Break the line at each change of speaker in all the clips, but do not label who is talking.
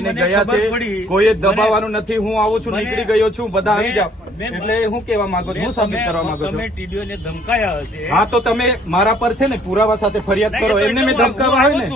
લઈને ગયા છે. કોઈ દબાવવાનું નથી હું આવું છું નીકળી ગયો છું બધા આવી જાઓ. એટલે હું કેવા માંગુ છું હું કરવા માંગુ છું.
ટીડીઓને ધમકાયા હશે.
હા તો તમે મારા પર છે ને પુરાવા સાથે ફરિયાદ કરો. એમને મેં ધમકાવા
આવું
ને.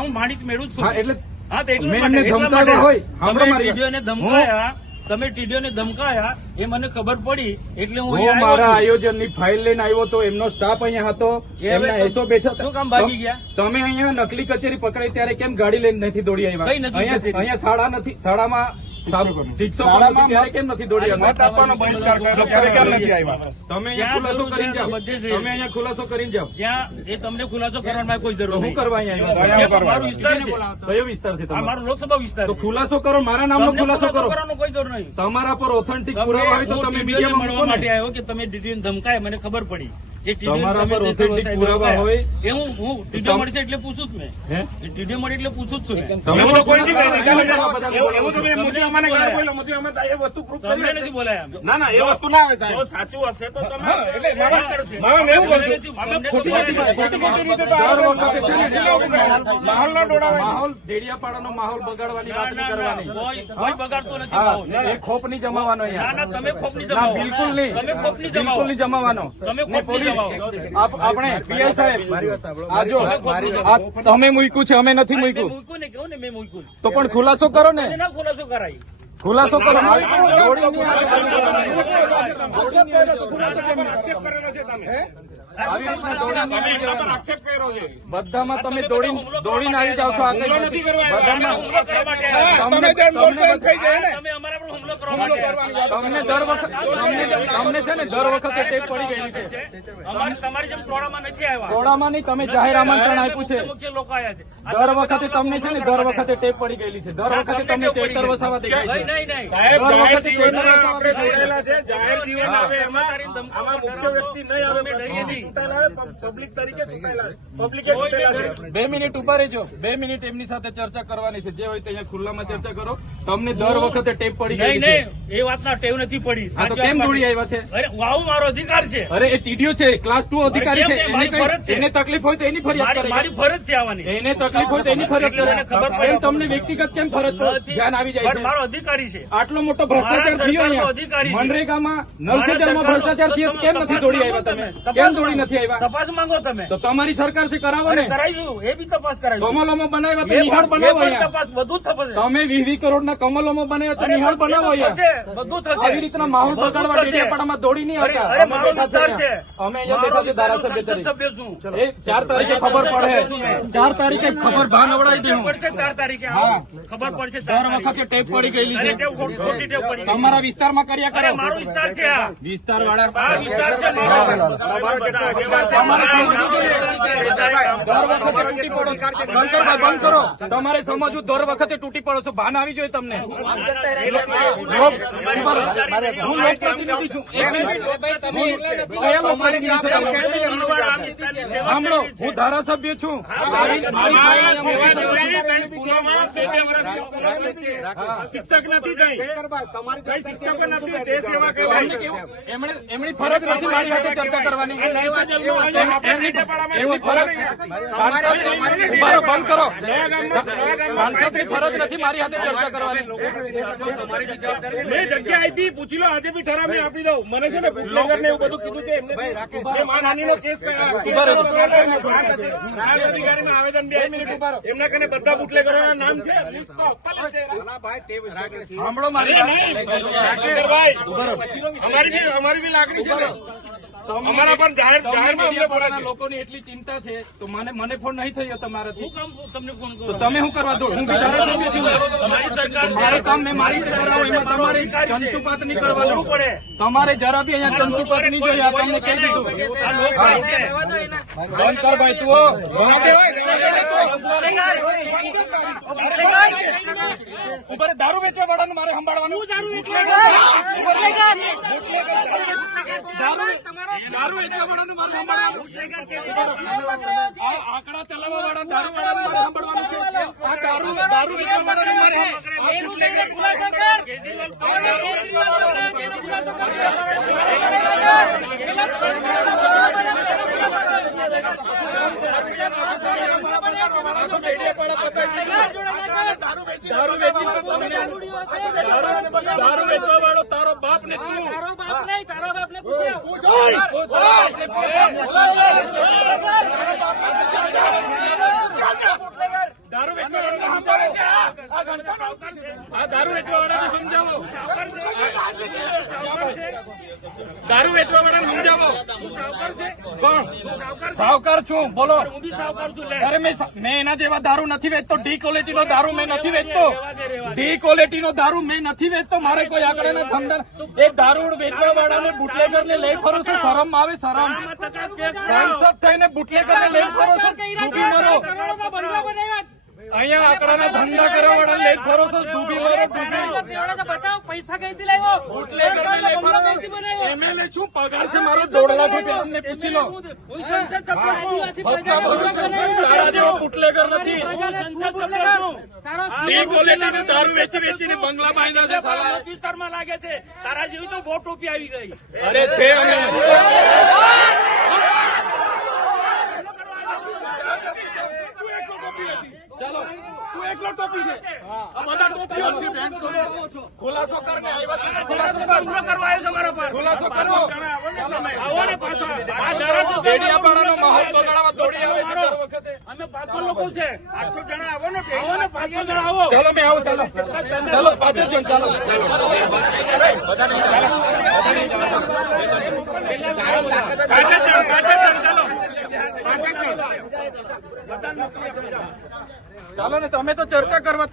હું માણિક મેળવું છું.
એટલે
હા તો એટલા માટે,
ધમકાવ્યા હોય.
તમે. ટીડીઓને ધમકાયા તમે ટીડીઓને ધમકાયા એ મને ખબર પડી એટલે હું
મારા. આયોજનની ફાઇલ લઈને આવ્યો તો એમનો સ્ટાફ અહીંયા હતો એમના એસો બેઠા
શું કામ ભાગી ગયા?
તમે અહીંયા નકલી કચેરી પકડાઈ ત્યારે કેમ ગાડી લઈને નથી દોડી આવ્યા?
કઈ નથી
અહીંયા શાળા નથી શાળામાં
શિક્ષકોની.
શિક્ષકો
શાળામાં
નથી ત્યારે કેમ નથી દોડી
મત
આવ્યા
આપવાનો બહિષ્કાર કર્યો ત્યારે કેમ નથી આવ્યા?
તમે અહીંયા
જ્યાં
ખુલાસો કરીને જાઓ.
એ તમને ખુલાસો કરવાની કોઈ જરૂર
હું કરવા
કરવા.
કયો વિસ્તાર છે તમારો?
લોકસભા વિસ્તાર
ખુલાસો કરો મારા નામનો ખુલાસો કરો.
કરવાનો કોઈ જરૂર નહીં.
તમારા પર ઓથેન્ટિક પુરાવા હોય તો તમે
ટીડીઓને મળવા માટે આવ્યો કે તમે ડીટીને ધમકાય મને ખબર પડી. જે ટીડીઓને
તમારા પર
જે
પુરાવા હોય.
એ હું હું ટીડીઓ મળશે એટલે પૂછું જ મેં એ ટીડીઓ મળે એટલે પૂછું જ છું
તમે
એવું કોઈ નહીં
તમે
એવું- એવું તો મેં
તમને
મોદી અમાને ગાળ બોલ્યો. મોદી અમે એ વસ્તુ proof કરી
નથી બોલાયા
ના ના એ વસ્તુ ના આવે સાહેબ
સાચું હશે તો તમે
એટલે મામા-
કરશે.
મામા એવું
તમને
અમે ખોટી ખોટી ખોટી રીતે તો આ
વખતે છે ને
માહોલ ના
માહોલ ડેડિયાપાડાનો માહોલ બગાડવાની વાત નહીં કરવાની
કોઈ- કોઈ બગાડતો નથી માહોલ.
એ ખોપ નહીં જમાવાનો અહીંયા
ના તમે ખોપ
ના
જમાવો
બિલકુલ નહીં
તમે ખોપની
બિલકુલ
જમાવો
નહીં જમાવાનો
તમે
ને આપણે પીઆઈ સાહેબ આ જો તમે મૂક્યું છે અમે નથી મૂક્યું.
મૂક્યું ને કહું ને મેં મૂક્યું.
તો પણ ખુલાસો કરો ને.
ખુલાસો કરાય.
ખુલાસો કરો. બધામાં તમે દોડી દોડીને આવી જાઓ છો આગળ. બધામાં.
તમે
તમને દર વખત તમને છે ને દર વખતે ટેપ પડી ગયેલી છે.
તમારી જેમ ટોળામાં નથી આવ્યા.
ટોળામાં નહીં તમે જાહેર આમંત્રણ આપ્યું છે.
લોકો આવ્યા છે.
દર વખતે તમને છે ને દર વખતે ટેપ પડી ગયેલી છે. દર વખતે તમને ચેતર વસાવા દેખાય છે.
નહીં નહીં.
સાહેબ
દર વખતે
જીવનમાં
ચેતર
આપણે
વસાવા
જોડાયેલા છે. જાહેર જીવન આવે એમાં આમાં મુખ્ય વ્યક્તિ નહીં આવે
અમે ડરીએ નહીં.
ચૂંટાયેલા પબ્લિક તરીકે પબ્લિકે
બે મિનિટ ઊભા રહેજો. બે મિનિટ એમની સાથે ચર્ચા કરવાની છે. જે હોય તે અહીંયા ખુલ્લામાં ચર્ચા કરો. તમને દર વખતે ટેપ પડી ગઈ છે.
એ વાતના ટેવ નથી પડી.
હા તો
સાચી
કેમ દોડી આવ્યા છે?
અરે આવું મારો અધિકાર છે.
અરે એ ટીડીઓ છે ક્લાસ ટુ અધિકારી છે એને
મારી ફરજ
કઈ
છે.
એને તકલીફ હોય તો એની ફરિયાદ
મારી મારી ફરજ છે આવવાની.
એને તકલીફ હોય તો એની ફરિયાદ
ખબર પડે.
તમને વ્યક્તિગત કેમ ફરજ ધ્યાન આવી જાય છે.
મારો અધિકારી છે.
આટલો મોટો ભ્રષ્ટાચાર થયો
અધિકારી
મનરેગામાં
સરકારનો-
ભ્રષ્ટાચાર થયો કેમ નથી દોડી આવ્યા તમે. કેમ દોડી નથી આવ્યા?
તપાસ માંગો તમે.
તો તમારી સરકારથી કરાવો ને.
કરાવીશું એ બી તપાસ કરાવી.
કમલોમાં બનાવ્યા તો નિહાળ બનાવો
તપાસ બધું
તમે વીસ કરોડ કરોડના કમલોમાં બનાવ્યા તો નિહાળ બનાવો
થશે, બધું થશે.
આવી રીતના માહોલ બગાડવા. ડેડિયાપાડામાં દોડી નહીં આવતા.
અરે
અમે
મારો વિસ્તાર
છે.
છે.
અહીંયા. અમે અહીંયા બેઠા છે ધારાસભ્ય તરીકે.
છું.
એ ચાર તારીખે ખબર પડે. ચાર તારીખે ખબર ભાન અવડાવી દે
પડશે ચાર તારીખે.
હા.
ખબર પડશે
દર વખતે ટેપ પડી ગયેલી છે. તમારા વિસ્તારમાં કર્યા કરે.
મારો વિસ્તાર છે
વિસ્તાર વાળા
વિસ્તાર છે મારો.
તમારો
સમજવું દર વખતે તૂટી પડો. છો. બંધ કરો તમારે સમજવું દર વખતે તૂટી પડો છો. ભાન આવી જોઈએ તમને. હું લોકપ્રતિનિધિ છું? સાંભળો હું ધારાસભ્ય છું
શિક્ષક નથી તે સેવા?
એમણે એમની ફરજ નથી મારી સાથે ચર્ચા કરવાની એમની ફરજ બંધ કરો સાંસદની ફરજ નથી મારી સાથે ચર્ચા કરવાની
મેં જગ્યા આપી પૂછી લો આજે બી ઠરાવ આપી દઉં. મને છે ને બુટલેગર ને એવું બધું કીધું છે એમને મેં માનહાનિનો કેસ અધિકારીમાં આવેદન બે મિનિટ. એમના કને બધા બુટલેગરોના નામ છે? અમારી બી લાગણી છે ને. અમારા પણ જાહેર જાહેરમાં.
લોકોની એટલી ચિંતા છે તો મને મને ફોન નહીં થયો તમારાથી.
તમને ફોન કરો.
તમે શું કરવા દો? હું છું
સરકાર
મારું કામ મેં મારી એમાં તમારે ચંચુપાત નહીં કરવાનું
પડે.
તમારે જરા બી અહીંયા ચંચુપાત નહીં જોઈએ આ તમને કહી દીધું. બંધ કર ભાઈ તું. ઉપર દારૂ વેચવા વાળાનું મારે સંભાળવાનું. દારૂ વેચવા દારૂ દારૂ વેચવા વાળાનું મારે દારૂ વેચવા વાળો તારો બાપ ને તું.
તારો બાપ ને પૂછ્યો
તો તારા બાપને દારૂ વેચવા વાળાને સમજાવો આ દારૂ વેચવા વાળાને સમજાવો. દારૂ વેચવા વાળાને સમજાવો. કોણ? સાવકાર છું બોલો. અરે મેં એના જેવા દારૂ નથી વેચતો. ડી ક્વોલિટી નો દારૂ મેં નથી વેચતો. ડી ક્વોલિટી નો દારૂ મેં નથી વેચતો. મારે કોઈ આગળ ના ધંધા એ દારૂ વેચવા વાળાને બુટલેગર ને લઈ ફરો છો. શરમ આવે શરમ. સાંસદ થઈને બુટલેગર ને લઈ ફરો છો ડૂબી મરો
કરોડોના બંગલા બનાવ્યા
આંકડાના ધંધા કરવા વાળા લઈ ફરો છો ડૂબી મરો. ડૂબી
બતાવો પૈસા કઈથી લાવ્યો?
બુટલેગર ને લઈ
કઈથી બનાવ્યો?
એમએલએ શું પગાર છે મારો? દોઢ લાખ રૂપિયા તમને પૂછી લો.
હું સંસદ સભ્ય છું. આદિવાસી
છું. તારા જેવો બુટલેગર નથી. દારૂ વેચી વેચીને બંગલા બાંધ્યા છે.
વિસ્તારમાં લાગે છે તારા જેવી તો બોટ ટોપી આવી ગઈ.
અરે છે અમે ચાલો
તું એકલો ટોપી છે આ બધા ટોપીઓ છે બેન છોડો
ખુલાસો કરને આવ્યા છે ને ખુલાસો કર.
હુમલો કરવા આવ્યો છે મારા પર.
ખુલાસો કરો.
આવો ને પાછા. આ ધારાસભ્ય
દેડિયાપાડાનો માહોલ બગાડવા દોડી આવે છે વખતે.
અમે પાંચસો લોકો છે. પાંચસો જણા આવો ને આવો ને પાંચસો જણા આવો.
ચાલો મેં આવું ચાલો. ચાલો પાછળ જો ચાલો.
પાંચે જણ ચાલો.
ચાલો ને તમે તો ચર્ચા કરવા